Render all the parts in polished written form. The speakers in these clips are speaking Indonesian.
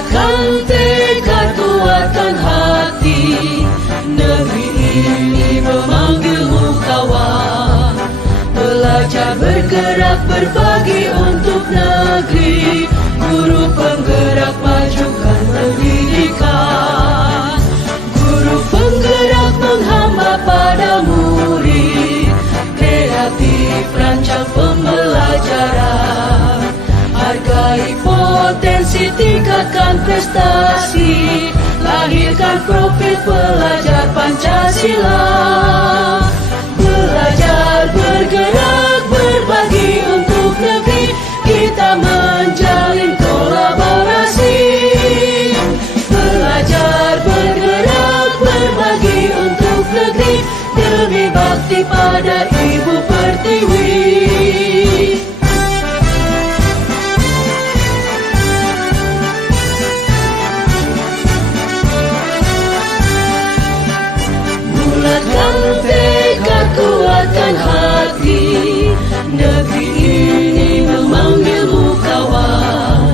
Bulatkan tekad, kuatkan hati, negeri ini memanggilmu kawan. Belajar, bergerak, berbagi untuk negeri. Guru penggerak, majukan pendidikan. Guru penggerak menghamba pada murid. Kreatif, rancang pembelajaran. Hargai potensi, tingkatkan prestasi. Lahirkan profil pelajar Pancasila. Belajar, bergerak, berbagi untuk negeri. Kita menjalin kolaborasi. Belajar, bergerak, berbagi untuk negeri. Demi bakti pada Ibu Pertiwi. Bulatkan tekad, kuatkan hati, negeri ini memanggilmu kawan.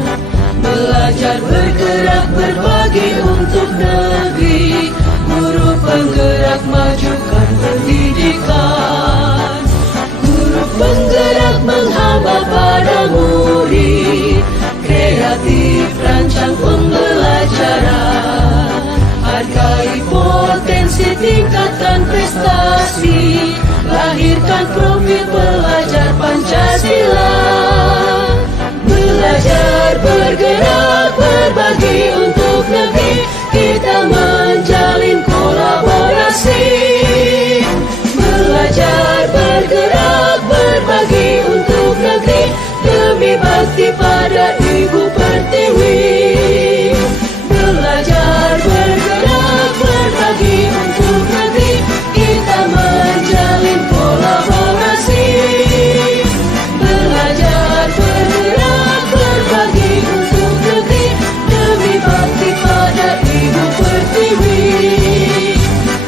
Belajar, bergerak, berbagi untuk negeri. Guru penggerak, majukan pendidikan. Guru penggerak menghamba pada murid. Kreatif, rancang pembelajaran. Hargai potensi, tingkatkan prestasi. Lahirkan profil pelajar Pancasila. Belajar, bergerak, berbagi untuk negeri. Kita menjalin kolaborasi. Belajar, bergerak, berbagi untuk negeri. Demi bakti pada Ibu Pertiwi. Belajar, bergerak, berbagi untuk negeri. Kita menjalin kolaborasi. Belajar, bergerak, berbagi untuk negeri. Demi bakti pada Ibu Pertiwi.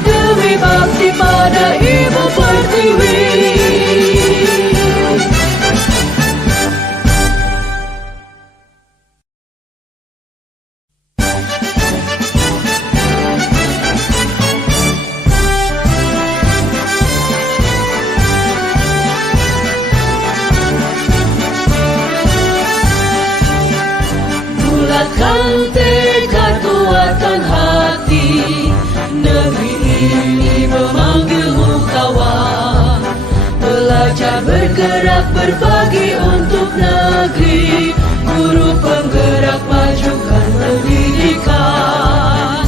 Demi bakti pada Ibu Pertiwi. Bulatkan tekad, kuatkan hati, negeri ini memanggilmu kawan. Belajar, bergerak, berbagi untuk negeri. Guru penggerak, majukan pendidikan.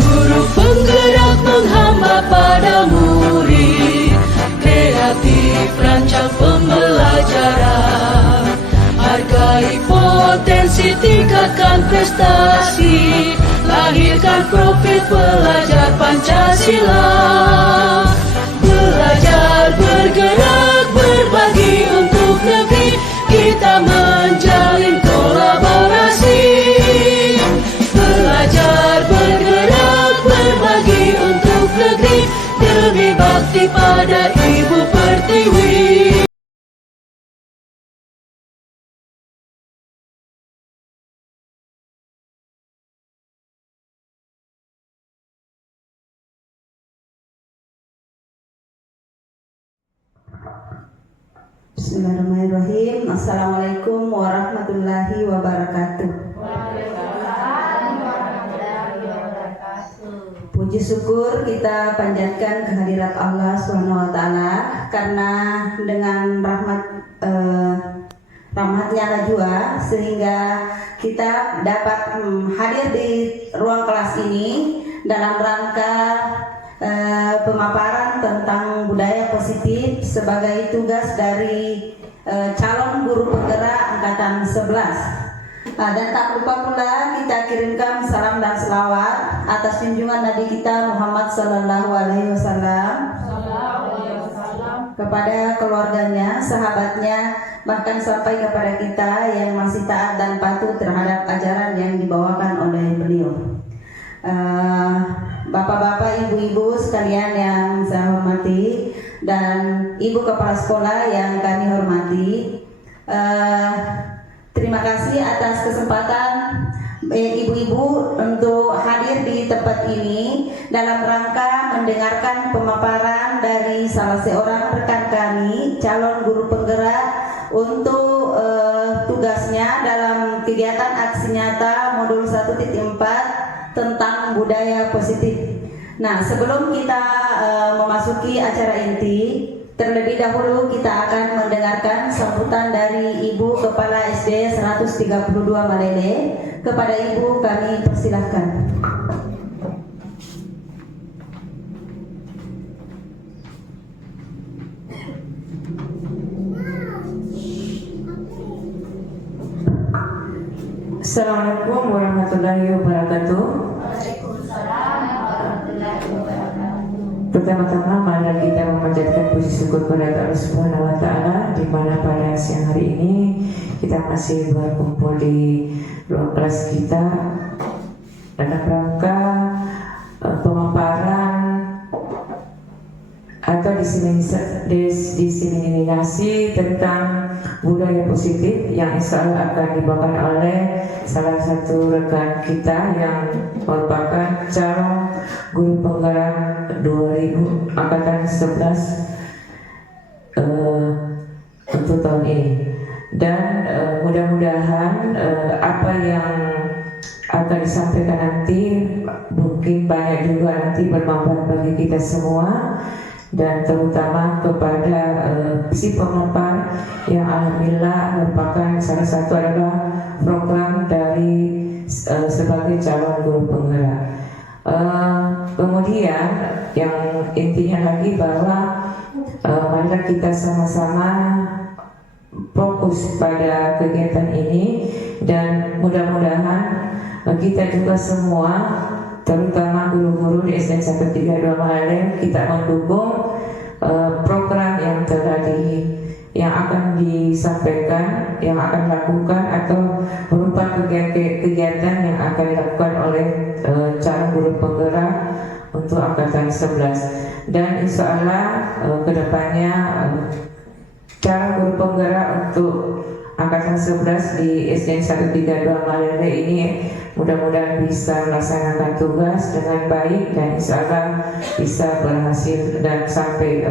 Guru penggerak menghamba pada murid. Kreatif, rancang pembelajaran. Hargai potensi, tingkatkan prestasi. Lahirkan profil pelajar Pancasila. Belajar, bergerak, berbagi untuk negeri. Kita menjalin kolaborasi. Belajar, bergerak, berbagi untuk negeri. Demi bakti pada Ibu Pertiwi. Bismillahirrahmanirrahim. Assalamualaikum warahmatullahi wabarakatuh. Puji syukur kita panjatkan kehadirat Allah Subhanahu wa taala karena dengan rahmatnya najwa sehingga kita dapat hadir di ruang kelas ini dalam rangka pemaparan tentang budaya positif sebagai tugas dari calon guru penggerak angkatan 11. Dan tak lupa pula kita kirimkan salam dan selawat atas junjungan Nabi kita Muhammad Sallallahu Alaihi Wasallam kepada keluarganya, sahabatnya, bahkan sampai kepada kita yang masih taat dan patuh terhadap ajaran yang dibawakan oleh beliau. Bapak-bapak, ibu-ibu sekalian yang saya hormati, dan ibu kepala sekolah yang kami hormati, terima kasih atas kesempatan ibu-ibu untuk hadir di tempat ini dalam rangka mendengarkan pemaparan dari salah seorang rekan kami, calon guru penggerak untuk tugasnya dalam kegiatan aksi nyata modul 1.4 tentang budaya positif. Nah, sebelum kita memasuki acara inti, terlebih dahulu kita akan mendengarkan sambutan dari Ibu Kepala SD 132 Malele. Kepada Ibu kami persilahkan. Assalamualaikum warahmatullahi wabarakatuh. Pertama-tama marilah kita memanjatkan puji syukur kepada Allah Subhanahu wa taala di mana pada siang hari ini kita masih berkumpul di ruang kelas kita dalam rangka pemaparan atau diseminasi tentang budaya positif yang insya Allah akan dibawakan oleh salah satu rekan kita yang merupakan calon guru penggerak 2000 angkatan 11 untuk tahun ini. Dan mudah-mudahan apa yang akan disampaikan nanti mungkin banyak juga nanti bermanfaat bagi kita semua, dan terutama kepada si pemapar yang alhamdulillah merupakan salah satu adalah program dari sebagai calon guru penggerak. Kemudian yang intinya lagi bahwa marilah kita sama-sama fokus pada kegiatan ini, dan mudah-mudahan kita juga semua terutama guru-guru di SD 132 Malele kita mendukung program yang akan disampaikan, yang akan dilakukan atau berupa kegiatan yang akan dilakukan oleh calon guru penggerak untuk angkatan 11. Dan insya Allah kedepannya calon guru penggerak untuk angkatan 11 di SD 132 Malele ini mudah-mudahan bisa melaksanakan tugas dengan baik dan insya Allah bisa berhasil dan sampai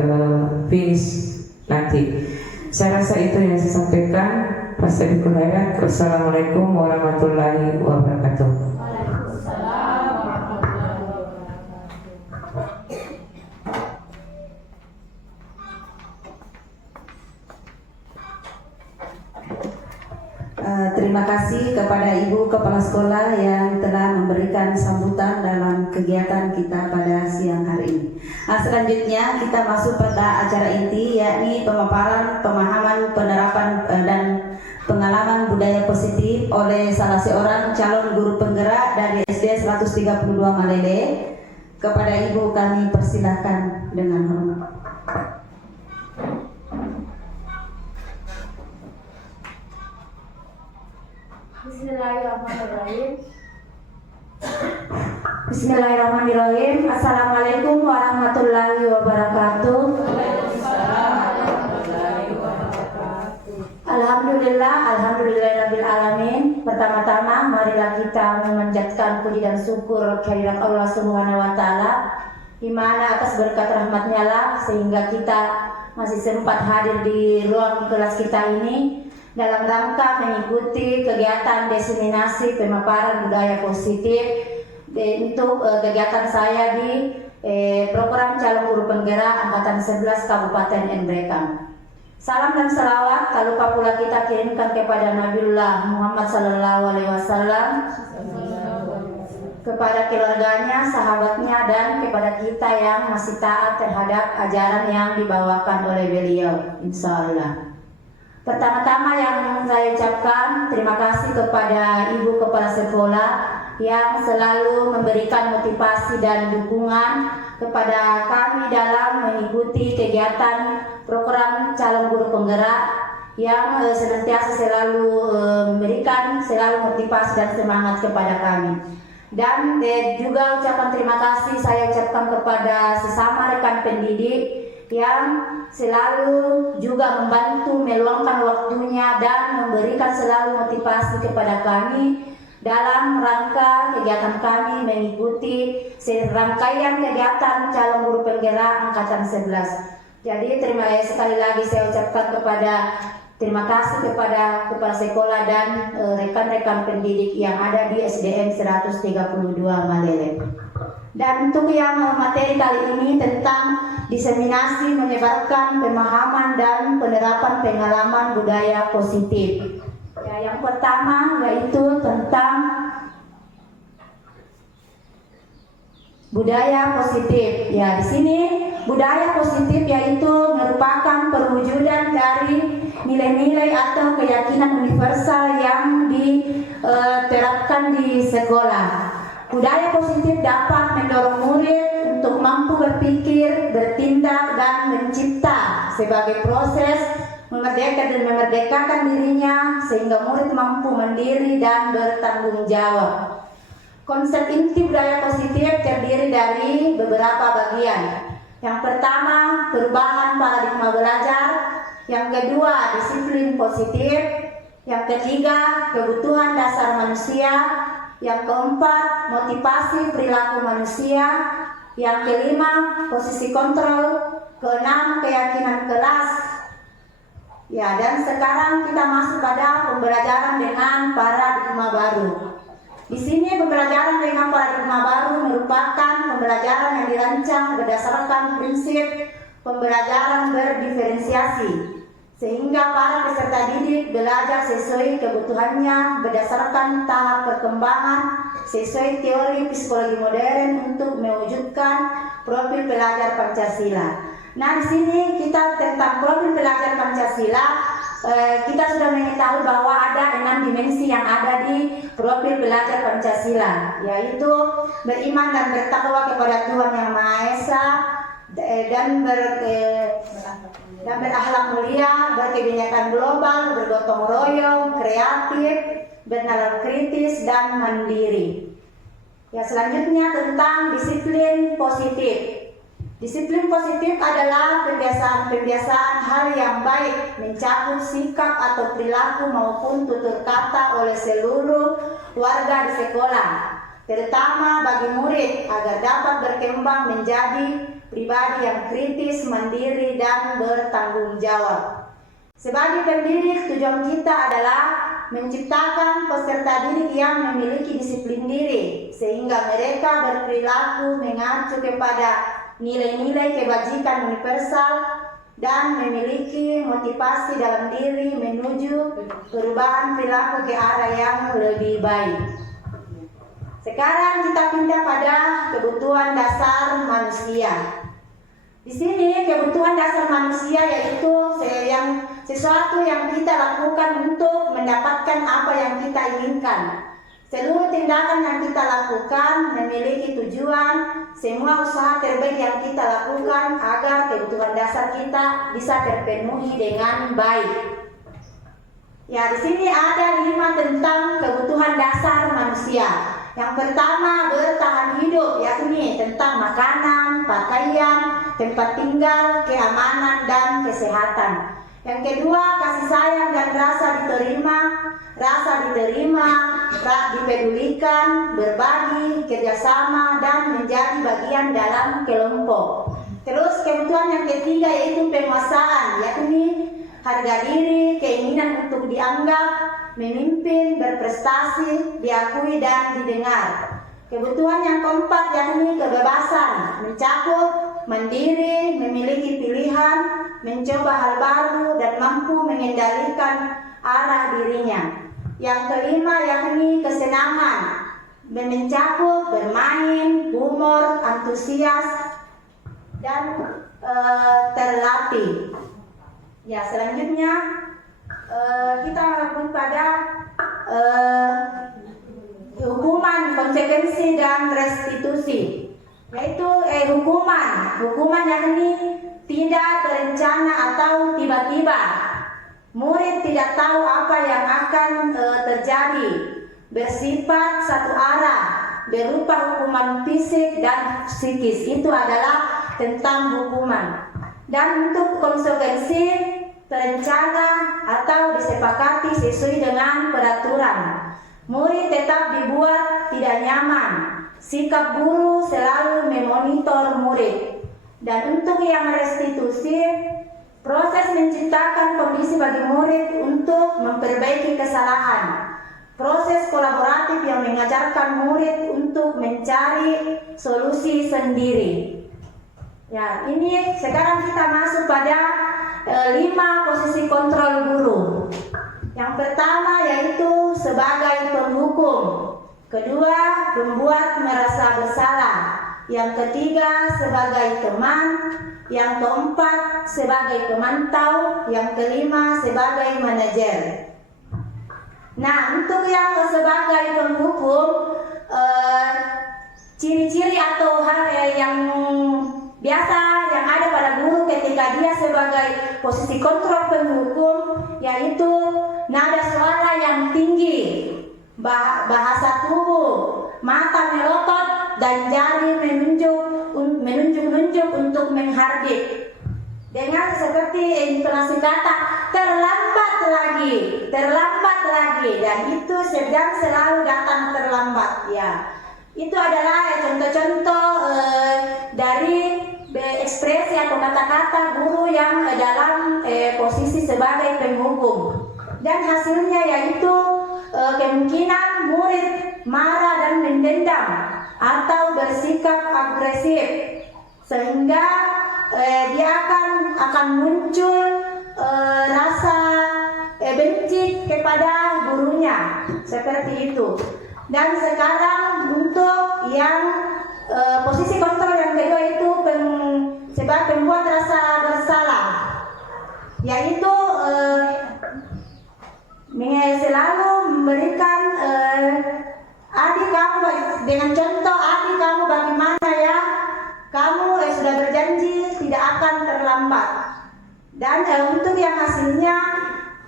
finish nanti. Saya rasa itu yang saya sampaikan. Wassalamualaikum warahmatullahi wabarakatuh. Terima kasih kepada Ibu Kepala Sekolah yang telah memberikan sambutan dalam kegiatan kita pada siang hari ini. Selanjutnya kita masuk pada acara inti, yakni pemaparan, pemahaman, penerapan dan pengalaman budaya positif oleh salah seorang calon guru penggerak dari SD 132 Malele. Kepada Ibu kami persilahkan dengan hormat. Bismillahirrahmanirrahim. Assalamualaikum warahmatullahi wabarakatuh. Alhamdulillahirabbil alamin. Pertama-tama marilah kita memanjatkan puji dan syukur kehadirat Allah Subhanahu wa taala, di mana atas berkat rahmat-Nya lah sehingga kita masih sempat hadir di ruang kelas kita ini dalam rangka mengikuti kegiatan diseminasi pemaparan budaya positif untuk kegiatan saya di program calon guru penggerak angkatan 11 Kabupaten Endrekang. Salam dan salawat tak lupa pula kita kirimkan kepada Nabiullah Muhammad SAW, kepada keluarganya, sahabatnya, dan kepada kita yang masih taat terhadap ajaran yang dibawakan oleh beliau, insya Allah. Pertama-tama yang saya ucapkan terima kasih kepada Ibu Kepala Sekolah yang selalu memberikan motivasi dan dukungan kepada kami dalam mengikuti kegiatan program calon guru penggerak yang senantiasa selalu memberikan selalu motivasi dan semangat kepada kami. Dan juga ucapan terima kasih saya ucapkan kepada sesama rekan pendidik yang selalu juga membantu meluangkan waktunya dan memberikan selalu motivasi kepada kami dalam rangka kegiatan kami mengikuti serangkaian kegiatan calon guru penggerak angkatan 11. Jadi sekali lagi saya ucapkan terima kasih kepada kepala sekolah dan rekan-rekan pendidik yang ada di SDN 132 Malele. Dan untuk yang materi kali ini tentang diseminasi menyebarkan pemahaman dan penerapan pengalaman budaya positif. Ya, yang pertama yaitu tentang budaya positif. Ya, di sini budaya positif yaitu merupakan perwujudan dari nilai-nilai atau keyakinan universal yang diterapkan di sekolah. Budaya positif dapat mendorong murid untuk mampu berpikir, bertindak, dan mencipta sebagai proses memerdekakan dirinya sehingga murid mampu mandiri dan bertanggung jawab. Konsep inti budaya positif terdiri dari beberapa bagian. Yang pertama, perubahan paradigma belajar. Yang kedua, disiplin positif. Yang ketiga, kebutuhan dasar manusia. Yang keempat, motivasi perilaku manusia. Yang kelima, posisi kontrol. Keenam, keyakinan kelas. Ya, dan sekarang kita masuk pada pembelajaran dengan paradigma baru. Di sini pembelajaran dengan paradigma baru merupakan pembelajaran yang dirancang berdasarkan prinsip pembelajaran berdiferensiasi, sehingga para peserta didik belajar sesuai kebutuhannya berdasarkan tahap perkembangan sesuai teori psikologi modern untuk mewujudkan profil pelajar Pancasila. Nah, di sini kita tentang profil pelajar Pancasila. Kita sudah mengetahui bahwa ada 6 dimensi yang ada di profil pelajar Pancasila, yaitu beriman dan bertakwa kepada Tuhan Yang Maha Esa, dan berakhlak mulia, berkebinekaan global, bergotong royong, kreatif, bernalar kritis, dan mandiri. Ya, selanjutnya tentang disiplin positif. Disiplin positif adalah pembiasaan hal yang baik mencakup sikap atau perilaku maupun tutur kata oleh seluruh warga di sekolah, terutama bagi murid agar dapat berkembang menjadi pribadi yang kritis, mandiri, dan bertanggung jawab. Sebagai pendidik, tujuan kita adalah menciptakan peserta didik yang memiliki disiplin diri, sehingga mereka berperilaku mengacu kepada nilai-nilai kebajikan universal dan memiliki motivasi dalam diri menuju perubahan perilaku ke arah yang lebih baik. Sekarang kita pindah pada kebutuhan dasar manusia. Di sini kebutuhan dasar manusia yaitu sesuatu yang kita lakukan untuk mendapatkan apa yang kita inginkan. Seluruh tindakan yang kita lakukan memiliki tujuan. Semua usaha terbaik yang kita lakukan agar kebutuhan dasar kita bisa terpenuhi dengan baik. Ya, di sini ada 5 tentang kebutuhan dasar manusia. Yang pertama, bertahan hidup, yakni tentang makanan, pakaian, tempat tinggal, keamanan, dan kesehatan. Yang kedua, kasih sayang dan rasa diterima, dipedulikan, berbagi, kerjasama, dan menjadi bagian dalam kelompok. Terus kebutuhan yang ketiga yaitu penguasaan, yakni harga diri, keinginan untuk dianggap, memimpin, berprestasi, diakui, dan didengar. Kebutuhan yang keempat yakni kebebasan, mencakup mandiri, memiliki pilihan, mencoba hal baru, dan mampu mengendalikan arah dirinya. Yang kelima yakni kesenangan, mencakup bermain, humor, antusias, dan terlatih. Ya, selanjutnya kita melakukan pada hukuman, konsekuensi, dan restitusi. Yaitu hukuman yakni tidak terencana atau tiba-tiba. Murid tidak tahu apa yang akan terjadi, bersifat satu arah, berupa hukuman fisik dan psikis. Itu adalah tentang hukuman. Dan untuk konsekuensi terencana atau disepakati sesuai dengan peraturan. Murid tetap dibuat tidak nyaman. Sikap guru selalu memonitor murid. Dan untuk yang restitusi, proses menciptakan kondisi bagi murid untuk memperbaiki kesalahan. Proses kolaboratif yang mengajarkan murid untuk mencari solusi sendiri. Ya, ini sekarang kita masuk pada 5 posisi kontrol guru. Yang pertama yaitu sebagai penghukum. Kedua, membuat merasa bersalah. Yang ketiga, sebagai teman. Yang keempat, sebagai pemantau. Yang kelima, sebagai manajer. Nah, untuk yang sebagai penghukum, ciri-ciri atau hal yang biasa yang ada pada guru ketika dia sebagai posisi kontrol penghukum, yaitu nada suara yang tinggi, bahasa tubuh, mata melotot, dan jari menunjuk-nunjuk untuk menghardik. Dengan seperti intonasi kata terlambat lagi, dan itu sedang selalu datang terlambat. Ya, itu adalah contoh-contoh dari ekspresi atau kata-kata guru yang dalam posisi sebagai penghukum. Dan hasilnya yaitu kemungkinan murid marah dan mendendam atau bersikap agresif, sehingga dia akan muncul rasa benci kepada gurunya, seperti itu. Dan sekarang untuk yang posisi kontrol yang kedua itu sebagai pembuat rasa bersalah, yaitu selalu memberikan adik kamu dengan contoh, adik kamu bagaimana ya, kamu sudah berjanji tidak akan terlambat. Dan untuk yang hasilnya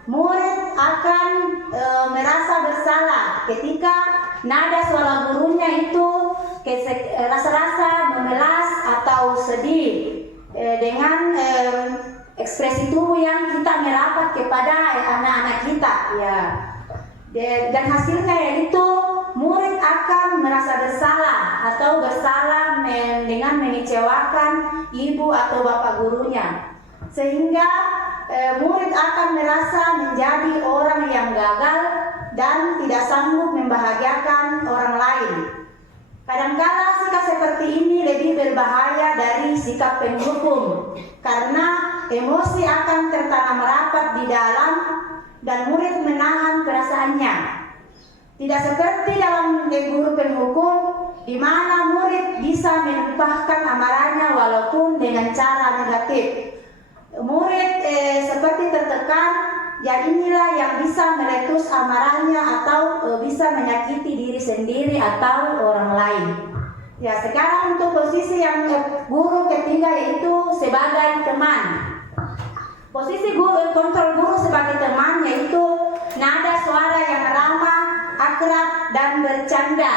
murid akan merasa bersalah ketika nada suara gurunya itu rasa-rasa memelas atau sedih, dengan ekspresi tubuh yang kita merapat kepada anak-anak kita, ya. Dan hasilnya yaitu murid akan merasa bersalah atau bersalah dengan mengecewakan ibu atau bapak gurunya, sehingga murid akan merasa menjadi orang yang gagal dan tidak sanggup membahagiakan orang lain. Kadangkala sikap seperti ini lebih berbahaya dari sikap penghukum, karena emosi akan tertanam rapat di dalam dan murid menahan perasaannya. Tidak seperti dalam guru penghukum, di mana murid bisa menumpahkan amarahnya walaupun dengan cara negatif. Murid seperti tertekan, ya inilah yang bisa meletus amarahnya atau bisa menyakiti diri sendiri atau orang lain. Ya, sekarang untuk posisi yang guru ketiga yaitu sebagai teman. Posisi kontrol guru sebagai teman yaitu nada suara yang ramah, akrab, dan bercanda.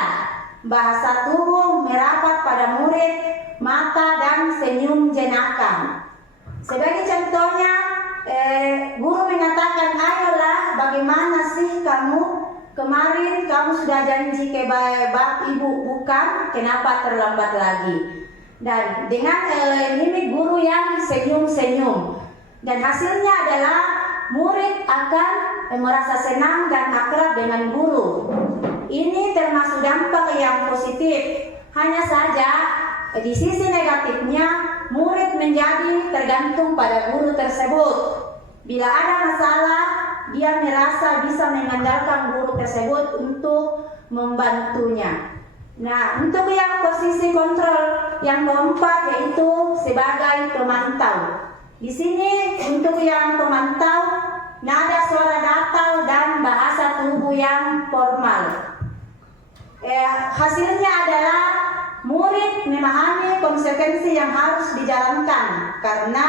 Bahasa tubuh merapat pada murid, mata dan senyum jenaka. Sebagai contohnya, guru mengatakan, ayolah, bagaimana sih kamu? Kemarin kamu sudah janji ke bab ibu, bukan? Kenapa terlambat lagi? Dan dengan mimik guru yang senyum-senyum. Dan hasilnya adalah murid akan merasa senang dan akrab dengan guru. Ini termasuk dampak yang positif. Hanya saja di sisi negatifnya, murid menjadi tergantung pada guru tersebut. Bila ada masalah, dia merasa bisa mengandalkan guru tersebut untuk membantunya. Nah, untuk yang posisi kontrol yang keempat yaitu sebagai pemantau. Di sini untuk yang pemantau, nada suara datar dan bahasa tubuh yang formal. Hasilnya adalah murid memahami konsekuensi yang harus dijalankan karena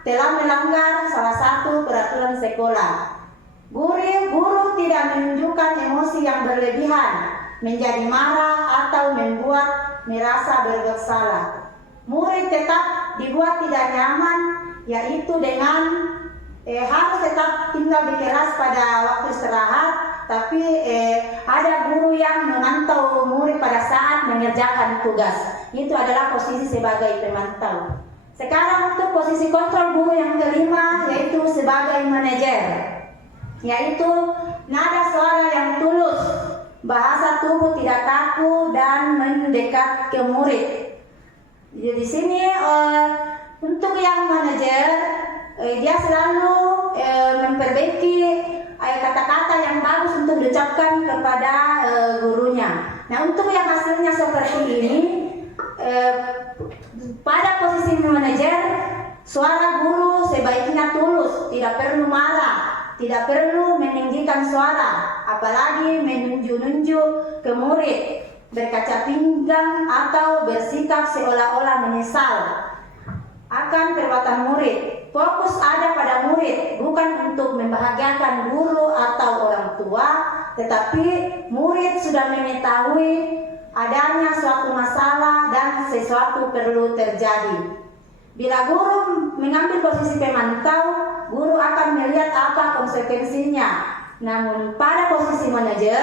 telah melanggar salah satu peraturan sekolah. Guru tidak menunjukkan emosi yang berlebihan, menjadi marah atau membuat merasa bersalah. Murid tetap dibuat tidak nyaman, yaitu dengan harus tetap tinggal di kelas pada waktu istirahat tapi ada guru yang memantau murid pada saat mengerjakan tugas. Itu adalah posisi sebagai pemantau. Sekarang untuk posisi kontrol guru yang kelima, yaitu sebagai manajer, yaitu nada suara yang tulus, bahasa tubuh tidak kaku dan mendekat ke murid. Jadi di sini untuk yang manajer, dia selalu memperbaiki kata-kata yang bagus untuk diucapkan kepada gurunya. Nah, untuk yang hasilnya seperti ini, pada posisi manajer, suara guru sebaiknya tulus, tidak perlu marah, tidak perlu meninggikan suara, apalagi menunjuk-nunjuk ke murid, berkaca pinggang atau bersikap seolah-olah menyesal akan perbuatan murid. Fokus ada pada murid, bukan untuk membahagiakan guru atau orang tua, tetapi murid sudah mengetahui adanya suatu masalah dan sesuatu perlu terjadi. Bila guru mengambil posisi pemantau, guru akan melihat apa konsekuensinya. Namun pada posisi manajer,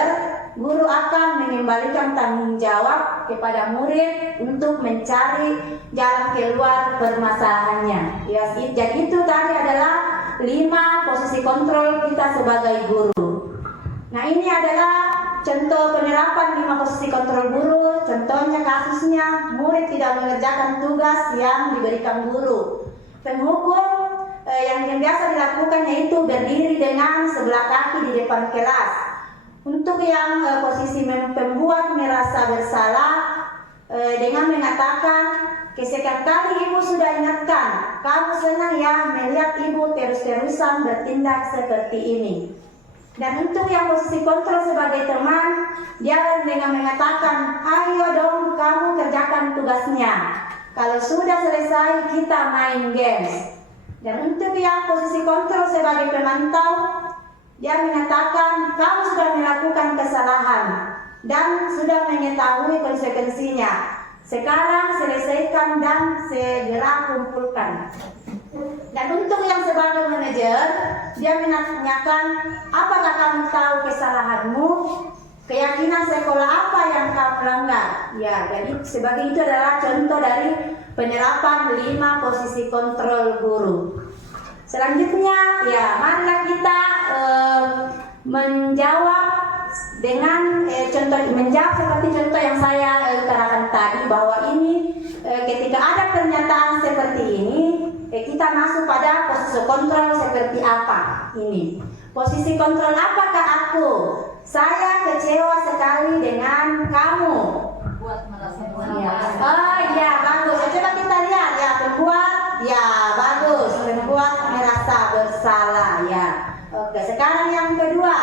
guru akan mengembalikan tanggung jawab kepada murid untuk mencari jalan keluar permasalahannya. Ya, jadi itu tadi adalah 5 posisi kontrol kita sebagai guru. Nah, ini adalah contoh penerapan 5 posisi kontrol guru. Contohnya kasusnya murid tidak mengerjakan tugas yang diberikan guru. Penghukum yang biasa dilakukan yaitu berdiri dengan sebelah kaki di depan kelas. Untuk yang posisi pembuat merasa bersalah dengan mengatakan, kesekian kali ibu sudah ingatkan, kamu senang ya melihat ibu terus-terusan bertindak seperti ini. Dan untuk yang posisi kontrol sebagai teman, dia dengan mengatakan, ayo dong kamu kerjakan tugasnya. Kalau sudah selesai kita main games. Dan untuk yang posisi kontrol sebagai pemantau, dia mengatakan, kamu sudah melakukan kesalahan dan sudah mengetahui konsekuensinya. Sekarang selesaikan dan segera kumpulkan. Dan untuk yang sebagai manajer, dia menanyakan, apakah kamu tahu kesalahanmu? Keyakinan sekolah apa yang kamu langgar? Ya, jadi sebagai itu adalah contoh dari penerapan 5 posisi kontrol guru. Selanjutnya, ya, marilah kita menjawab dengan menjawab seperti contoh yang saya utarakan tadi, bahwa ini ketika ada pernyataan seperti ini, kita masuk pada posisi kontrol seperti apa ini. Posisi kontrol, apakah aku? Saya kecewa sekali dengan kamu. Oh iya, bagus. Coba kita lihat ya, pembuat. Ya, bagus. Pembuat merasa bersalah ya. Oke, sekarang yang kedua.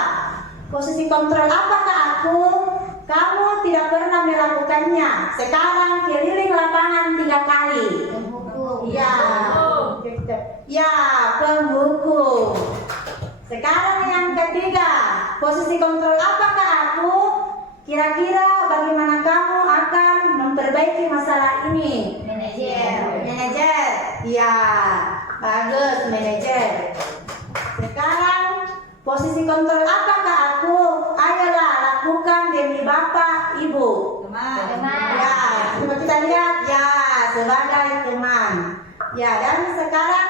Posisi kontrol, apakah aku? Kamu tidak pernah melakukannya. Sekarang keliling lapangan 3 kali. Ya. Ya, penghukum. Sekarang yang ketiga, posisi kontrol, apakah aku? Kira-kira bagaimana kamu akan memperbaiki masalah ini? Manajer. Ya, bagus, manajer. Sekarang posisi kontrol, apakah aku? Ayolah lakukan demi bapak ibu. Teman. Ya, coba kita lihat. Ya, sebagai teman. Ya, dan sekarang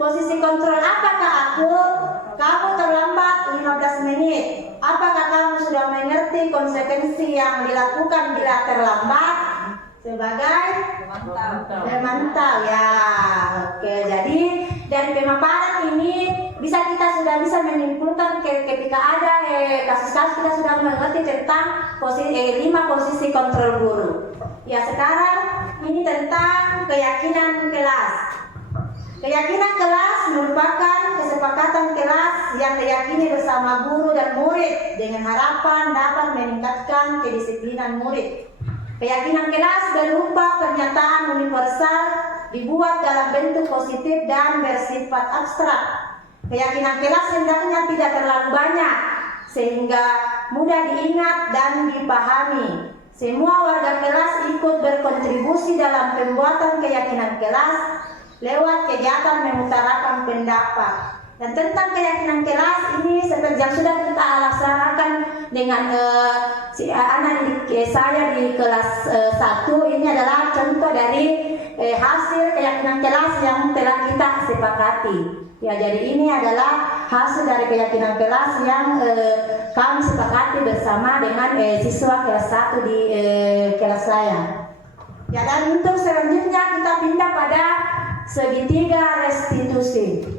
posisi kontrol, apakah aku? Kamu terlambat 15 menit. Apakah kamu sudah mengerti konsekuensi yang dilakukan bila terlambat? Sebagai pemantau ya. Oke, jadi dari pemaparan ini kita sudah bisa menyimpulkan ketika ada kasus-kasus kita sudah mengerti tentang 5 posisi kontrol guru. Ya, sekarang ini tentang keyakinan kelas. Keyakinan kelas merupakan kesepakatan kelas yang diyakini bersama guru dan murid dengan harapan dapat meningkatkan kedisiplinan murid. Keyakinan kelas berupa pernyataan universal dibuat dalam bentuk positif dan bersifat abstrak. Keyakinan kelas hendaknya tidak terlalu banyak sehingga mudah diingat dan dipahami. Semua warga kelas ikut berkontribusi dalam pembuatan keyakinan kelas lewat kegiatan mengutarakan pendapat. Dan tentang keyakinan kelas ini seperti yang sudah kita laksanakan dengan anak didik saya di kelas 1, ini adalah contoh dari hasil keyakinan kelas yang telah kita sepakati. Ya, jadi ini adalah hasil dari keyakinan kelas yang kami sepakati bersama dengan siswa kelas 1 di kelas saya. Ya, dan untuk selanjutnya kita pindah pada segitiga restitusi.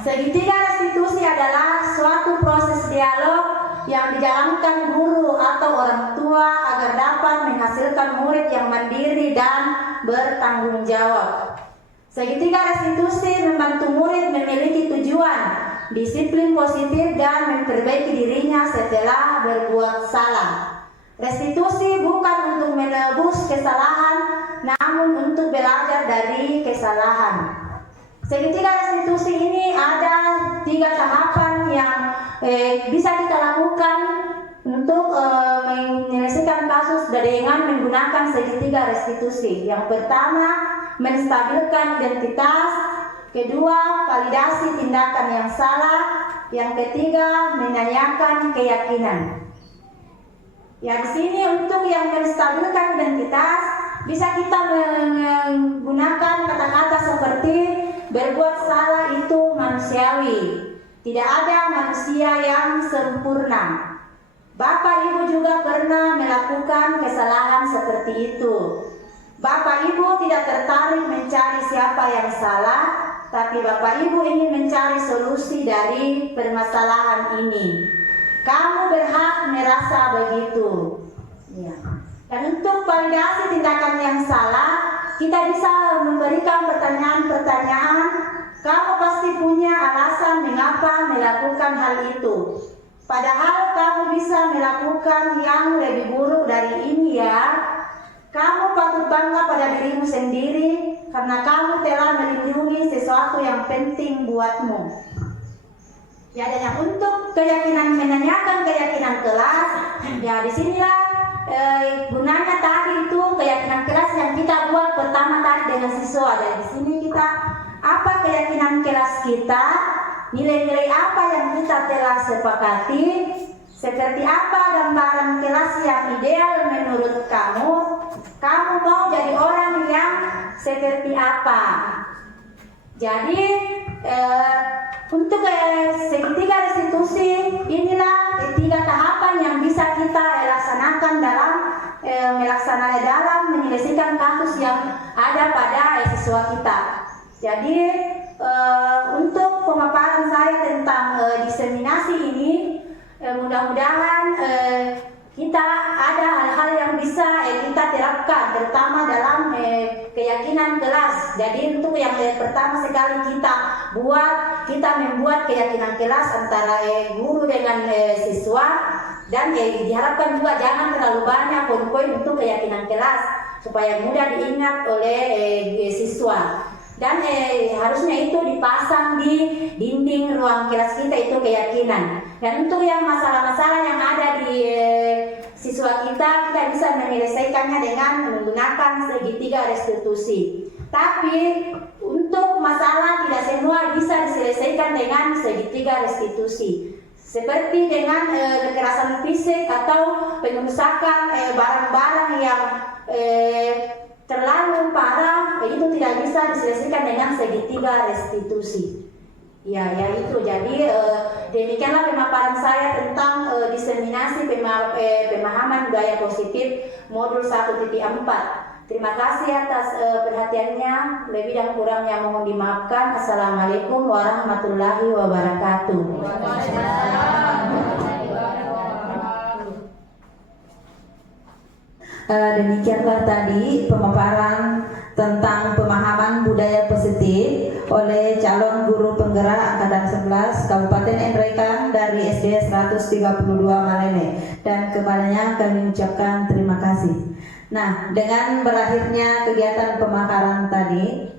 Segitiga restitusi adalah suatu proses dialog yang dijalankan guru atau orang tua agar dapat menghasilkan murid yang mandiri dan bertanggung jawab. Segitiga restitusi membantu murid memiliki tujuan, disiplin positif dan memperbaiki dirinya setelah berbuat salah. Restitusi bukan untuk menebus kesalahan, namun untuk belajar dari kesalahan. Segitiga restitusi ini ada 3 tahapan yang bisa kita lakukan untuk menyelesaikan kasus dengan menggunakan segitiga restitusi. Yang pertama, menstabilkan identitas. Kedua, validasi tindakan yang salah. Yang ketiga, menanyakan keyakinan. Ya, di sini untuk yang menstabilkan identitas bisa kita menggunakan kata-kata seperti berbuat salah itu manusiawi. Tidak ada manusia yang sempurna. Bapak Ibu juga pernah melakukan kesalahan seperti itu. Bapak Ibu tidak tertarik mencari siapa yang salah, tapi Bapak Ibu ingin mencari solusi dari permasalahan ini. Kamu berhak merasa begitu. Ya. Dan untuk validasi tindakan yang salah, kita bisa memberikan pertanyaan-pertanyaan. Kamu pasti punya alasan mengapa melakukan hal itu. Padahal kamu bisa melakukan yang lebih buruk dari ini ya. Kamu patut bangga pada dirimu sendiri karena kamu telah melindungi sesuatu yang penting buatmu. Ya, dan yang untuk keyakinan menanyakan keyakinan kelas, ya disinilah gunanya tadi itu keyakinan kelas yang kita buat pertama tadi dengan siswa. Dan di sini kita apa keyakinan kelas kita, nilai-nilai apa yang kita telah sepakati, seperti apa gambaran kelas yang ideal menurut kamu. Kamu mau jadi orang yang seperti apa? Jadi untuk segitiga restitusi inilah 3 tahapan yang bisa kita laksanakan dalam menyelesaikan kasus yang ada pada siswa kita. Jadi untuk pemaparan saya tentang diseminasi ini, mudah-mudahan kita ada hal-hal yang bisa kita terapkan, terutama dalam keyakinan kelas. Jadi untuk yang pertama sekali kita membuat keyakinan kelas antara guru dengan siswa, dan diharapkan juga jangan terlalu banyak poin-poin untuk keyakinan kelas supaya mudah diingat oleh siswa. Dan harusnya itu dipasang di dinding ruang kelas kita itu keyakinan. Dan untuk yang masalah-masalah yang ada di siswa kita bisa menyelesaikannya dengan menggunakan segitiga restitusi. Tapi untuk masalah tidak semua bisa diselesaikan dengan segitiga restitusi. Seperti dengan kekerasan fisik atau pengerusakan barang-barang yang terlalu parah, itu tidak bisa diselesaikan dengan segitiga restitusi. Ya itu. Jadi demikianlah pemaparan saya tentang diseminasi pemahaman budaya positif modul 1.4. Terima kasih atas perhatiannya. Lebih dan kurangnya mohon dimaafkan. Assalamualaikum warahmatullahi wabarakatuh. Demikianlah tadi pemaparan tentang pemahaman budaya positif oleh calon guru penggerak angkatan 11 Kabupaten Nrekang dari SD 132 Malene, dan kepadanya kami ucapkan terima kasih. Nah, dengan berakhirnya kegiatan pemaparan tadi,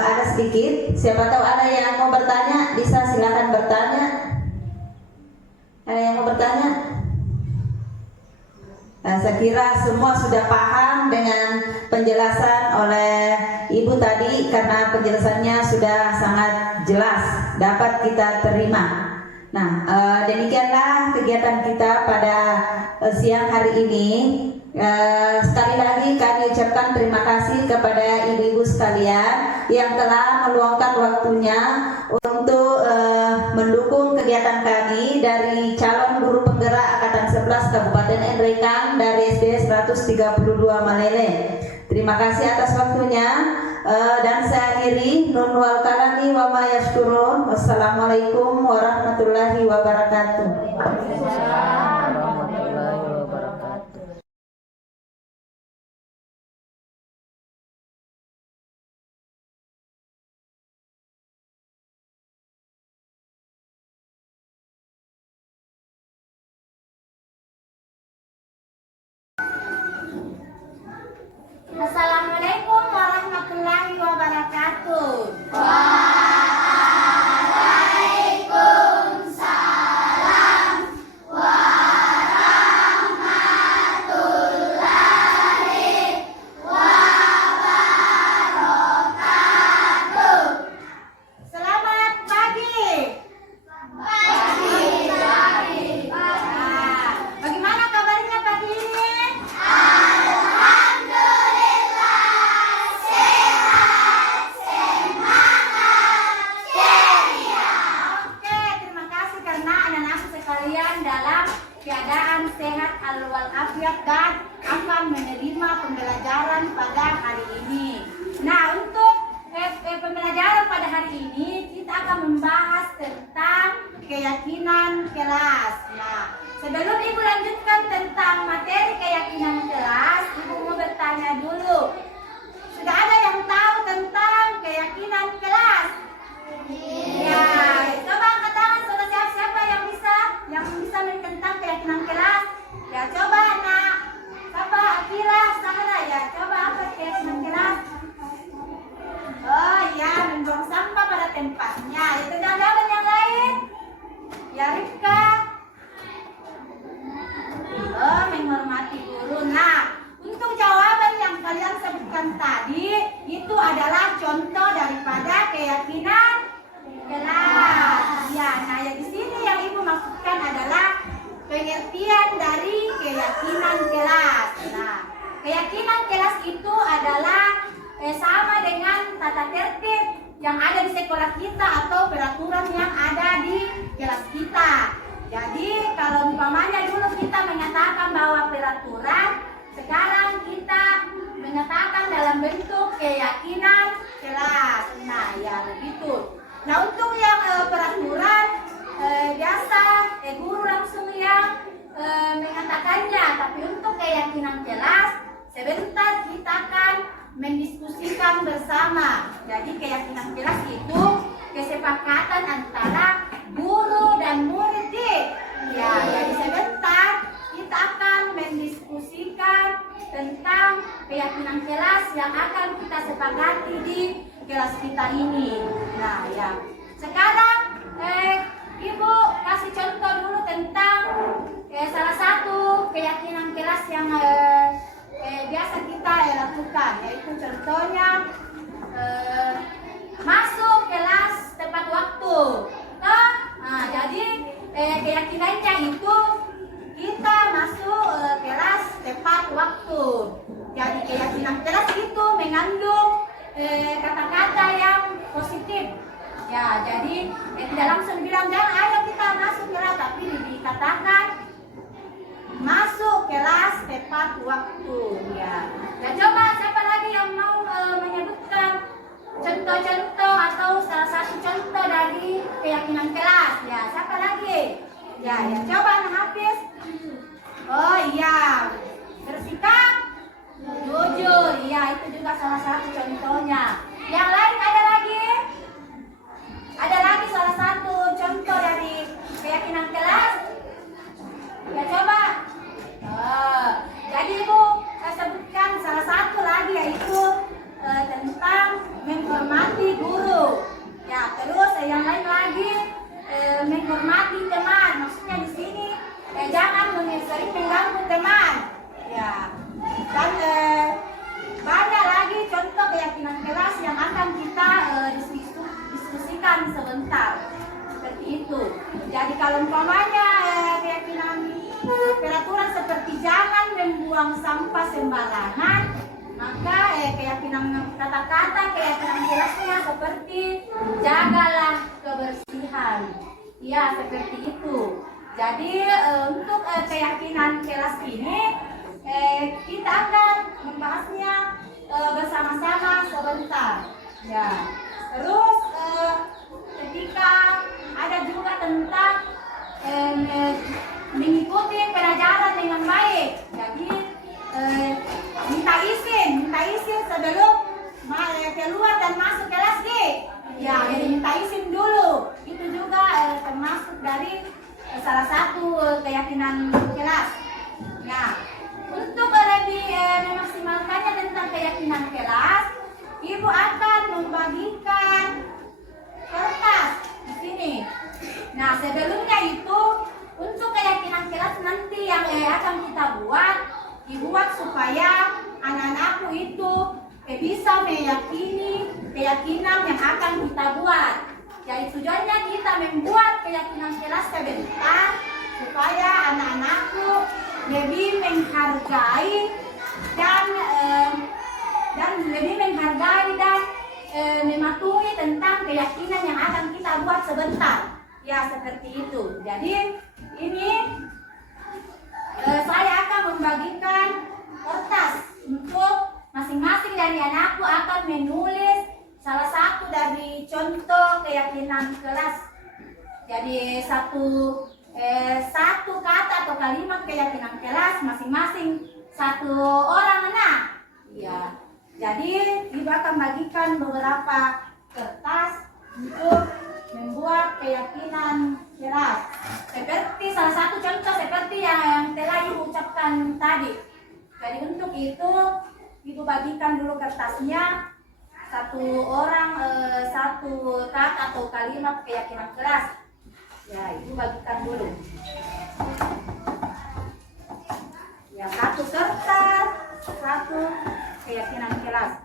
ada sedikit, siapa tahu ada yang mau bertanya, bisa silakan bertanya. Ada yang mau bertanya? Saya kira semua sudah paham kurang dengan penjelasan oleh Ibu tadi karena penjelasannya sudah sangat jelas dapat kita terima. Nah, demikianlah kegiatan kita pada siang hari ini. Sekali lagi kami ucapkan terima kasih kepada ibu-ibu sekalian yang telah meluangkan waktunya untuk mendukung kegiatan kami dari calon guru penggerak Angkatan 11 Kabupaten Nrekang dari SD 132 Malele. Terima kasih atas waktunya dan saya akhiri nun wal kalami wa ma yashkurun. Wassalamualaikum warahmatullahi wabarakatuh. Assalamualaikum warahmatullahi wabarakatuh. Selamat pagi. Bagaimana kabarnya pagi ini? Oke, terima kasih karena anak-anak sekalian dalam keadaan sehat walafiat dan akan menerima pembelajaran pada hari ini. Nah, untuk pembelajaran pada hari ini kita akan membahas tentang keyakinan kelas. Nah, sebelum Ibu lanjutkan tentang materi keyakinan kelas, Ibu mau bertanya dulu. Sudah ada yang tahu tentang keyakinan kelas? Ya, coba angkat tangan saudara siapa yang bisa tentang keyakinan kelas? Ya, coba nak. Siapa Akira, Sahra ya, coba apa keyakinan kelas? Oh ya, membuang sampah pada tempatnya. Itu jawaban yang lain? Ya, Rifka. Oh, menghormati guru. Nah, untuk jawaban yang kalian sebutkan tadi itu adalah contoh daripada keyakinan kelas. Ya, nah yang di sini yang Ibu maksudkan adalah pengertian dari keyakinan kelas. Nah, keyakinan kelas itu adalah sama dengan tata tertib yang ada di sekolah kita atau peraturan yang ada di kelas kita. Jadi kalau umpamanya dulu kita menyatakan bahwa peraturan, sekarang kita menyatakan dalam bentuk keyakinan kelas. Nah, ya begitu. Nah, untuk yang peraturan biasa guru langsung yang mengatakannya, tapi untuk keyakinan kelas sebentar kita akan mendiskusikan bersama. Jadi keyakinan kelas itu kesepakatan antara guru dan murid. Ya, jadi sebentar kita akan mendiskusikan tentang keyakinan kelas yang akan kita sepakati di kelas kita ini. Nah, ya. Sekarang Ibu kasih contoh dulu tentang salah satu keyakinan kelas yang biasa kita lakukan, yaitu contohnya masuk kelas tepat waktu. Nah, jadi keyakinannya itu kita masuk kelas tepat waktu. Jadi keyakinan kelas itu mengandung kata-kata yang positif. Ya, jadi tidak langsung bilang jangan ayo kita masuk kelas, tapi dikatakan masuk kelas tepat waktu. Ya, ya coba siapa lagi yang mau menyebutkan contoh-contoh atau salah satu contoh dari keyakinan kelas? Ya, siapa lagi? Ya, ya coba Anak Hafiz. Oh iya, bersikap jujur. Iya, itu juga salah satu contohnya. Yang lain ada lagi? Ada lagi salah satu contoh dari keyakinan kelas? Ya coba. Jadi Ibu sebutkan salah satu lagi, yaitu tentang menghormati guru. Ya, terus yang lain lagi menghormati teman. Maksudnya di sini jangan sering mengganggu teman. Ya. Dan yang akan kita diskusikan sebentar. Seperti itu. Jadi kalau umpamanya keyakinan peraturan seperti jangan membuang sampah sembarangan, maka keyakinan kata-kata keyakinan jelasnya seperti jagalah kebersihan. Ya, seperti itu. Jadi untuk keyakinan kelas ini kita akan membahasnya bersama-sama sebentar. Ya. Terus ketika ada juga tentang mengikuti pelajaran dengan baik. Jadi minta izin sebelum keluar dan masuk kelas D. Ya, jadi minta izin dulu. Itu juga termasuk dari salah satu keyakinan kelas. Nah, untuk lebih memaksimalkannya tentang keyakinan kelas, Ibu akan membagikan kertas di sini. Nah, sebelumnya itu untuk keyakinan kelas nanti yang akan kita dibuat supaya anak-anakku itu bisa meyakini keyakinan yang akan kita buat. Jadi tujuannya kita membuat keyakinan kelas sebentar supaya anak-anakku lebih menghargai dan mematuhi tentang keyakinan yang akan kita buat sebentar. Ya, seperti itu. Jadi ini saya akan membagikan kertas untuk masing-masing dari anakku akan menulis salah satu dari contoh keyakinan kelas. Jadi satu kata atau kalimat keyakinan kelas masing-masing satu orang anak. Ya. Jadi Ibu akan bagikan beberapa kertas untuk membuat keyakinan kelas. Seperti salah satu contoh seperti yang telah Ibu ucapkan tadi. Jadi untuk itu Ibu bagikan dulu kertasnya, satu orang satu kata atau kalimat keyakinan kelas. Ya, Ibu bagikan dulu. Ya, satu kertas, satu keyakinan kelas.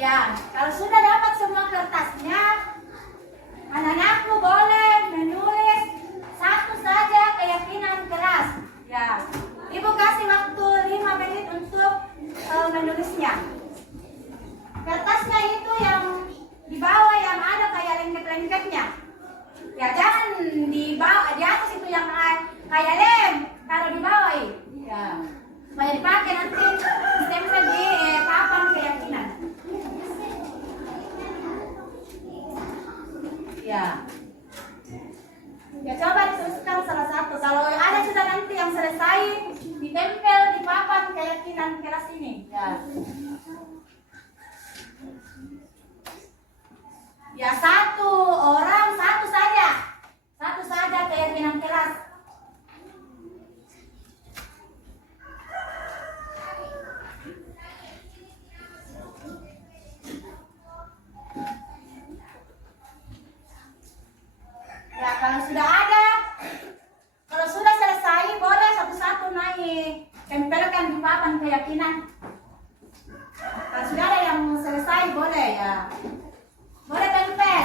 Ya, kalau sudah dapat semua kertasnya, anak-anakku boleh menulis satu saja keyakinan kelas. Ya, Ibu kasih waktu 5 menit untuk menulisnya. Kertasnya itu yang di bawah yang ada kayak lengket-lengketnya. Ya, jangan di bawah, di atas itu yang kayak lem, taruh di bawah. Ya, supaya dipakai nanti ditempel di papan keyakinan. Ya. Ya, coba dituliskan salah satu. Kalau ada sudah nanti yang selesai, ditempel di papan keyakinan kelas ini. Ya. Ya, satu orang satu saja keyakinan kelas. Ya, kalau sudah selesai, boleh satu-satu naik, tempelkan di papan keyakinan. Kalau sudah ada yang selesai, boleh ya, boleh tempel.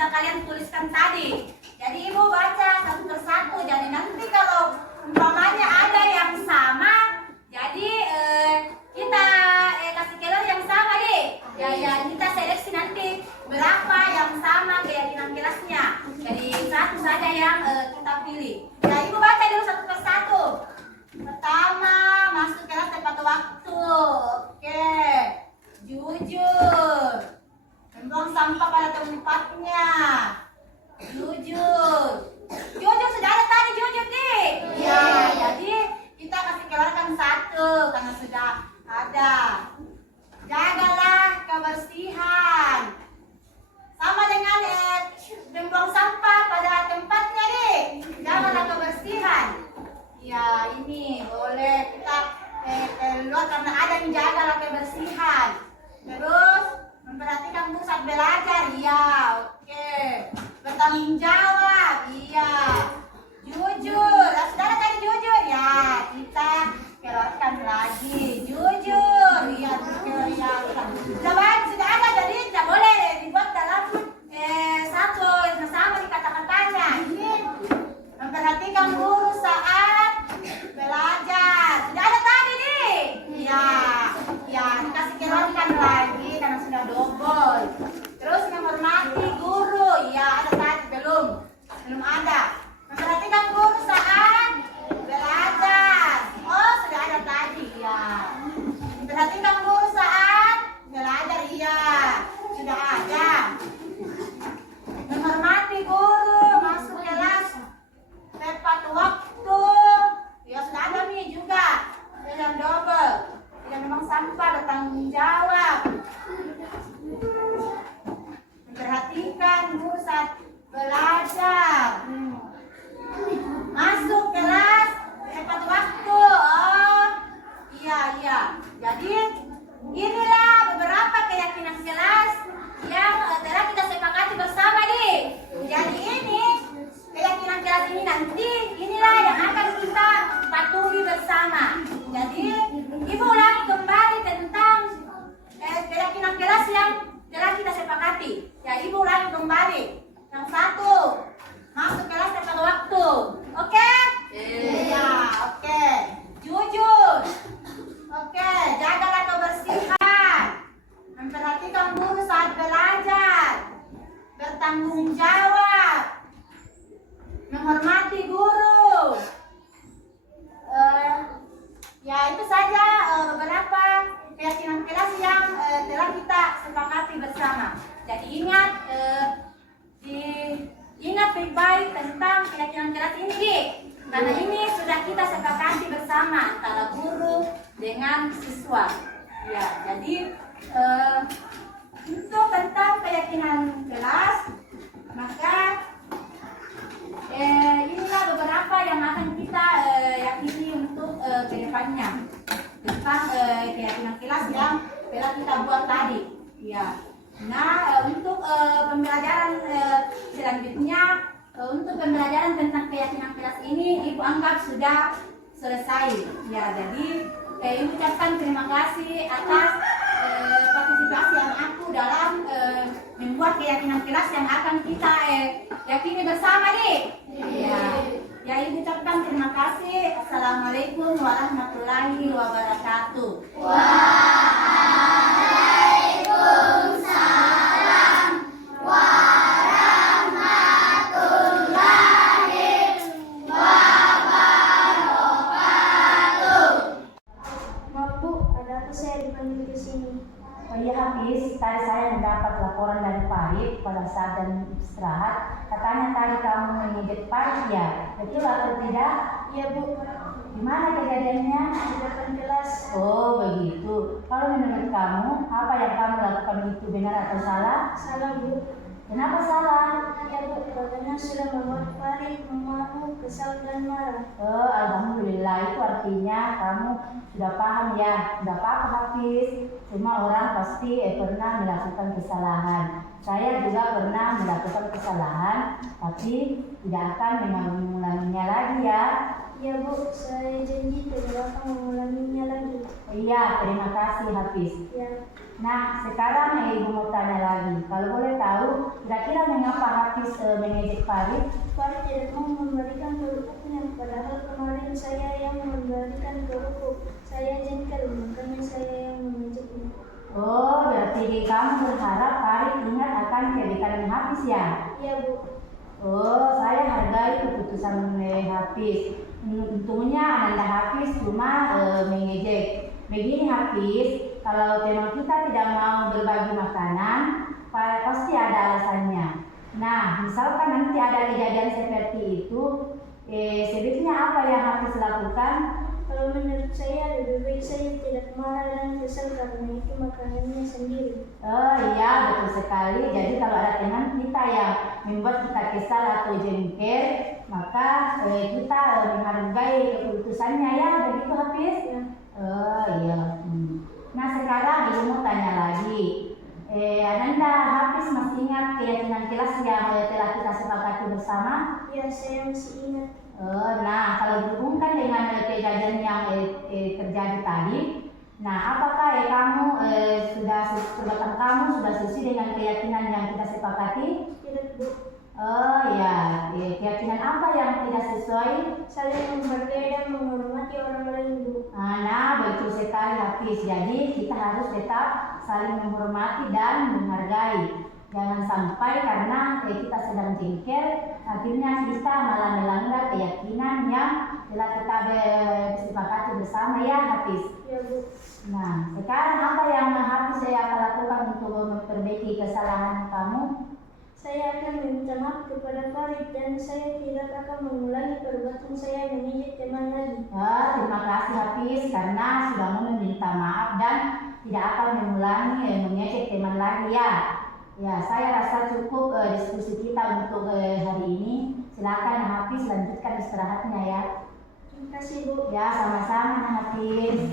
sudah kalian tuliskan tadi. Jadi ibu baca satu persatu. Jadi nanti kalau umpamanya ada yang sama, jadi kita kasih kelas yang sama deh. Ya kita seleksi nanti berapa yang sama keyakinan kelasnya. Jadi satu saja yang kita pilih. Ya ibu baca dulu satu persatu. Pertama, masuk kelas tepat waktu. Oke. Jujur. Membuang sampah pada tempatnya. Jujur. Jujur sudah ada tadi jujur nih. Ya, jadi kita kasih keluarkan satu karena sudah ada. Jagalah kebersihan. Sama dengan membuang sampah pada tempatnya nih. Jagalah kebersihan. Ya, ini boleh kita keluar karena ada yang jagalah kebersihan. Terus memperhatikan pusat belajar. Ya, oke. Bertanggung jawab. Iya. Jujur. Saudara tadi jujur ya. Kita keluarkan lagi. Jujur. Iya, keluarkan. Sudah ada jadi tidak boleh dibuat dalam satu sama di kata-katanya. Ini memperhatikan guru saat belajar. Sudah ada tadi nih. Ya. Ya, kasih keluarkan lagi karena sudah double. Terus menghormati guru. Ya, ada tadi belum ada. Memperhatikan guru saat belajar. Oh, sudah ada tadi. Ya. Memperhatikan guru saat belajar. Iya, sudah ada. Menghormati guru, masuk kelas tepat waktu. Ya, sudah ada nih juga. Yang double. Tidak memang sampah, bertanggung jawab. Memperhatikan guru saat belajar. Masuk kelas tepat waktu. Oh, iya. Jadi inilah beberapa keyakinan kelas yang telah kita sepakati bersama nih. Jadi ini keyakinan kelas ini nanti inilah yang akan kita patuhi bersama. Jadi ibu ulangi kembali tentang keyakinan kelas yang telah kita sepakati. Ya, ibu ulangi kembali. Yang satu, masuk kelas tepat waktu. Oke? Ya, oke. Jujur. Oke, jagalah kebersihan. Memperhatikan guru saat belajar. Bertanggung jawab. Menghormati guru. Ya, itu saja beberapa keyakinan kelas yang telah kita sepakati bersama. Jadi ingat baik-baik tentang keyakinan kelas ini, Di. Karena ini sudah kita sepakati bersama antara guru dengan siswa. Ya, jadi untuk tentang keyakinan kelas, maka inilah beberapa yang akan kita yakini untuk kedepannya tentang keyakinan kelas yang telah kita buat tadi. Ya. Nah, untuk pembelajaran selanjutnya, untuk pembelajaran tentang keyakinan kelas ini, Ibu anggap sudah selesai. Ya, jadi Ibu ucapkan terima kasih atas partisipasi yang aku dalam membuat keyakinan kelas yang akan kita yakini bersama nih. Ya, Ibu ucapkan terima kasih. Assalamualaikum warahmatullahi wabarakatuh. Waalaikumsalam warahmatullahi wabarakatuh. Maaf Bu, ada apa saya dipanggil ke sini? Oh iya Hafiz, tadi saya mendapat laporan dari Farid pada saat jam istirahat. Katanya tadi kamu menginjek Farid ya? Betul atau tidak? Iya Bu. Gimana kejadiannya? Di depan kelas. Oh begitu. Kalau menurut kamu, apa yang kamu lakukan itu benar atau salah? Salah Bu. Kenapa salah? Ya Bu, katanya sudah membuat Farid mengamuk, kesal dan marah. Oh alhamdulillah, itu artinya kamu sudah paham ya. Tidak apa-apa Hafiz. Semua orang pasti pernah melakukan kesalahan. Saya juga pernah melakukan kesalahan, tapi tidak akan mengulanginya lagi ya. Ya Bu, saya janji tidak akan mengulanginya lagi. Iya, terima kasih Hafiz. Ya. Nah, sekarang Ibu mau tanya lagi. Kalau boleh tahu, kira-kira mengapa Hafiz mengejek Farid? Farid tidak mau memberikan kerupuknya, padahal kemarin saya yang memberikan kerupuk. Saya jengkel, makanya saya yang mengejeknya. Oh, berarti kamu berharap Farid ingat akan kebaikan Hafiz ya? Iya, Bu. Oh, saya hargai keputusan Hafiz. Untungnya Ananda Hafiz cuma mengejek. Begini Hafiz, kalau teman kita tidak mau berbagi makanan, pasti ada alasannya. Nah, misalkan nanti ada kejadian seperti itu, sebaiknya apa yang Hafiz lakukan? Kalau menurut saya lebih baik saya tidak marah dan kesal karena itu makanannya sendiri. Oh iya, betul sekali. Jadi kalau ada teman kita yang membuat kita kesal atau jengkel, maka kita menghargai keputusannya ya, begitu Hafiz? Ya. Oh iya. Nah sekarang ibu mau tanya lagi. Ananda Hafiz masih ingat keyakinan kelas yang telah kita sepakati bersama? Ya, saya masih ingat. Nah, kalau dihubungkan dengan kejadian yang terjadi tadi, nah apakah kamu perbuatan kamu sudah sesuai dengan keyakinan yang kita sepakati? Tidak, Bu. Oh ya, keyakinan apa yang tidak sesuai? Saling menghargai dan menghormati orang lain, Bu. Nah, betul sekali Hafiz. Jadi kita harus tetap saling menghormati dan menghargai. Jangan sampai karena kita sedang jengkel, akhirnya kita malah melanggar keyakinan yang telah kita sepakati bersama ya Hafiz. Ya, Bu. Nah, sekarang apa yang Hafiz saya akan lakukan untuk memperbaiki kesalahan kamu? Saya akan meminta maaf kepada Farid dan saya tidak akan mengulangi perbuatan saya mengejek teman lagi. Terima kasih Hafiz karena sudah mau meminta maaf dan tidak akan mengulangi mengejek teman lagi ya. Ya, saya rasa cukup diskusi kita untuk hari ini. Silakan Hafiz lanjutkan istirahatnya ya. Terima kasih, Bu. Ya, sama-sama Hafiz.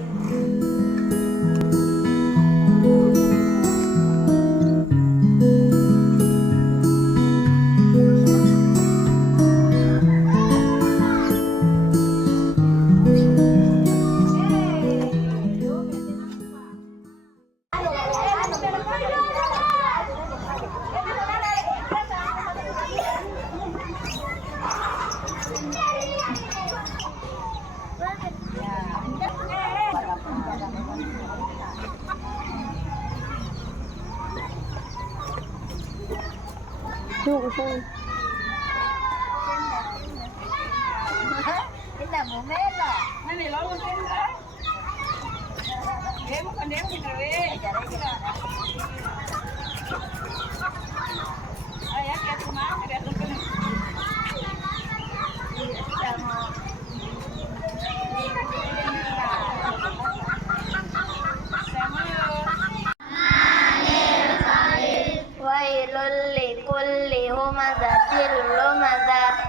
Wailul likulli humazatil lumazah.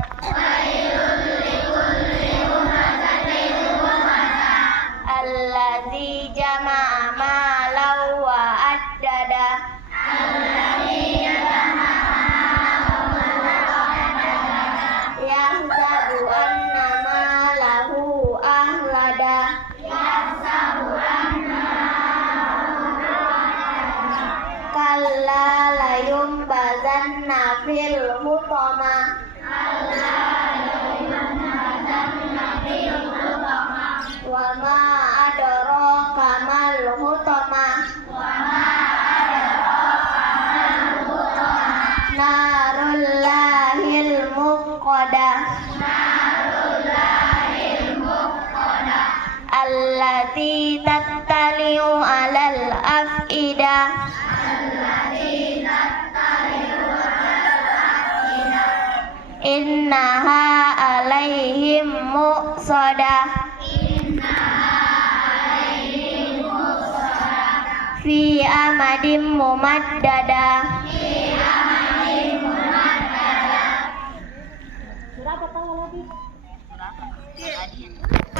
Alladzi jama'a malan wa addada. Yahsabu anna malahu ahlada. Kalla layumbazanna fil hutama. Wa ma adraka mal hutama. Narul lahil muqada. Allati tattali'u alal afida. Innaha alaihim muqsada. Fi amadim mumaddada.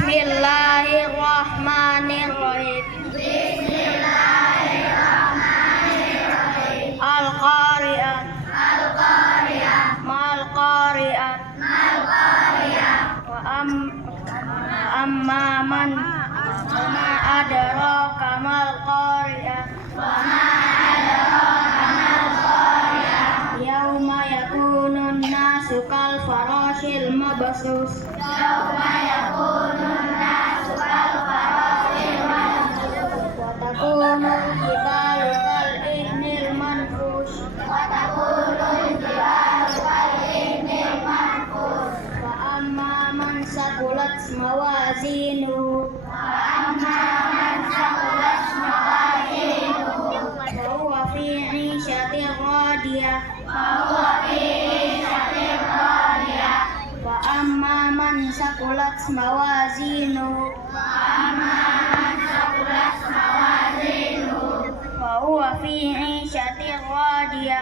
Bismillahirrahmanirrahim. Al-Qari'ah. Mal-Qari'ah. Wa amma man ma adraka mal-Qari'ah. Yauma yakunu المبثوث وتكون الجبال كالعهن المنفوش وأما من ثقلت موازينه فهو في عيشة راضية وأما من ثقلت موازينه فهو في عيشة راضية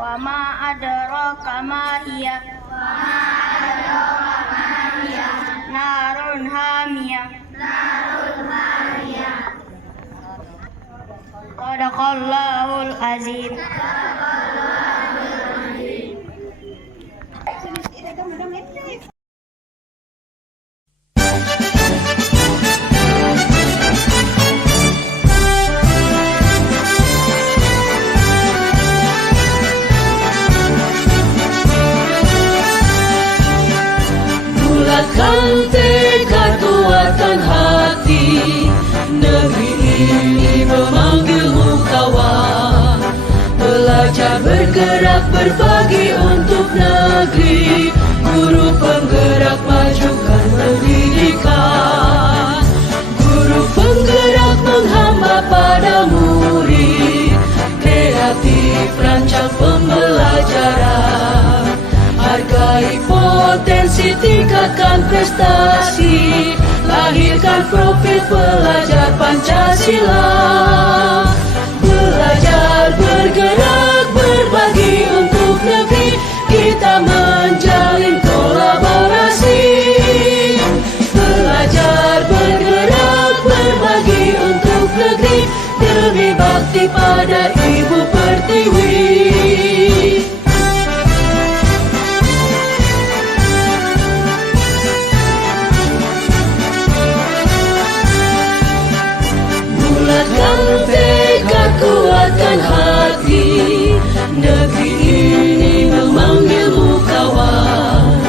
وما أدراك ما هي نار حامية صدق الله العظيم. Bulatkan tekad, kuatkan hati. Negeri ini memanggilmu kawan. Belajar bergerak berbagi untuk negeri. Guru penggerak majukan pendidikan. Guru penggerak menghamba pada murid. Kreatif rancang pembelajaran. Hargai potensi, tingkatkan prestasi. Lahirkan profil pelajar Pancasila. Belajar bergerak berbagi untuk negeri. Kita menjalin kolaborasi. Belajar bergerak berbagi untuk negeri. Demi bakti pada Ibu Pertiwi. Bulatkan tekad, kuatkan hati. Negeri ini memanggilmu kawan.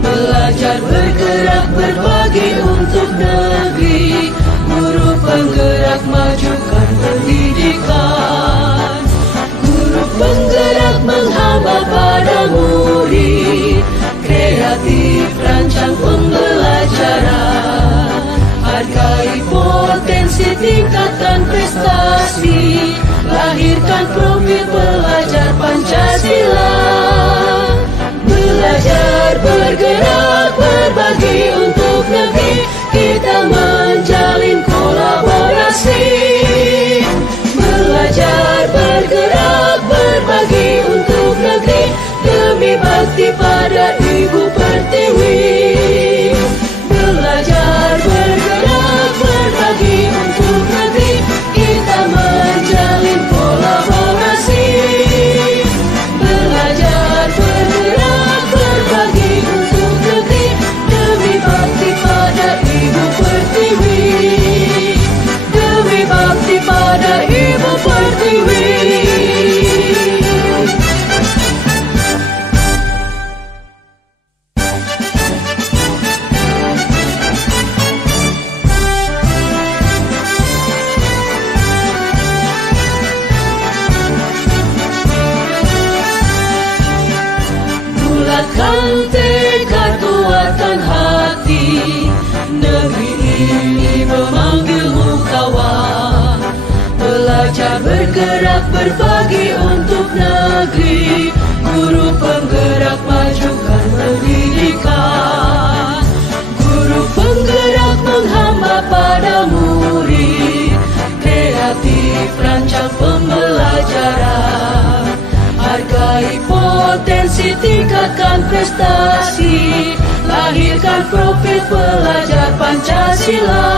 Belajar bergerak berbagi untuk negeri. Guru penggerak majukan pendidikan. Guru penggerak menghamba pada murid. Kreatif rancang pembelajaran. Hargai potensi, tingkatkan prestasi. Lahirkan profil pelajar Pancasila. Belajar bergerak berbagi untuk negeri. Kita menjalin kolaborasi. Belajar bergerak berbagi untuk negeri. Demi bakti pada Ibu Pertiwi. Belajar bergerak berbagi untuk negeri. Kita menjalin kolaborasi. Belajar bergerak berbagi untuk negeri. Demi bakti pada Ibu Pertiwi. Demi bakti pada Ibu Pertiwi. Bulatkan tekad, kuatkan hati. Negeri ini memanggilmu kawan. Belajar bergerak berbagi untuk negeri. Guru penggerak majukan pendidikan. Guru penggerak menghamba pada murid. Kreatif rancang pembelajaran. Hargai potensi, tingkatkan prestasi. Lahirkan profil pelajar Pancasila.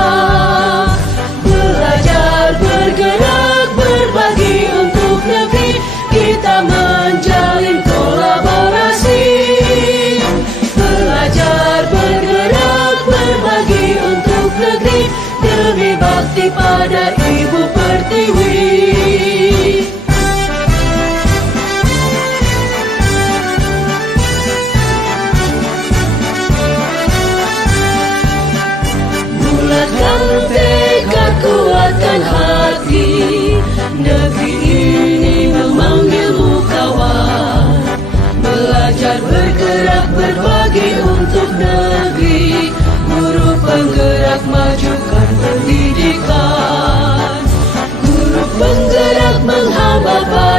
Belajar bergerak berbagi untuk negeri. Kita menjalin kolaborasi. Belajar bergerak berbagi untuk negeri. Demi bakti pada Ibu Pertiwi.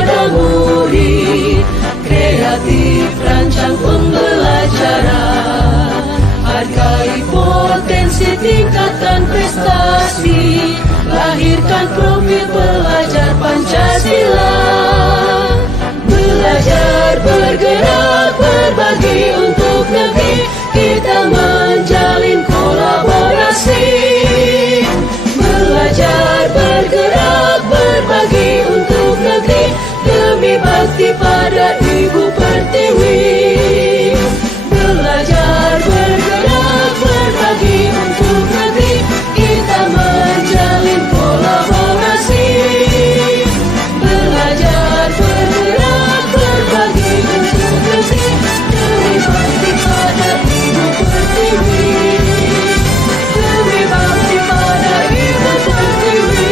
pada murid, kreatif rancang pembelajaran, hargai potensi tingkatan prestasi, lahirkan profil pelajar Pancasila. Belajar, bergerak, berbagi untuk negeri, kita menjalin kolaborasi. Belajar, bergerak, berbagi untuk negeri, demi bakti pada Ibu Pertiwi. Belajar, bergerak, berbagi untuk negeri, kita menjalin kolaborasi. Belajar, bergerak, berbagi untuk negeri, demi bakti pada Ibu Pertiwi. Demi bakti pada Ibu Pertiwi.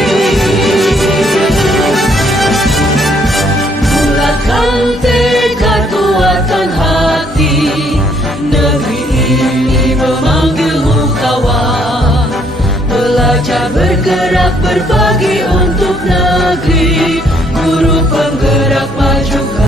Bulatkan tekad, kuatkan hati, negeri ini memanggilmu kawan. Belajar, bergerak, berbagi untuk negeri, guru penggerak maju.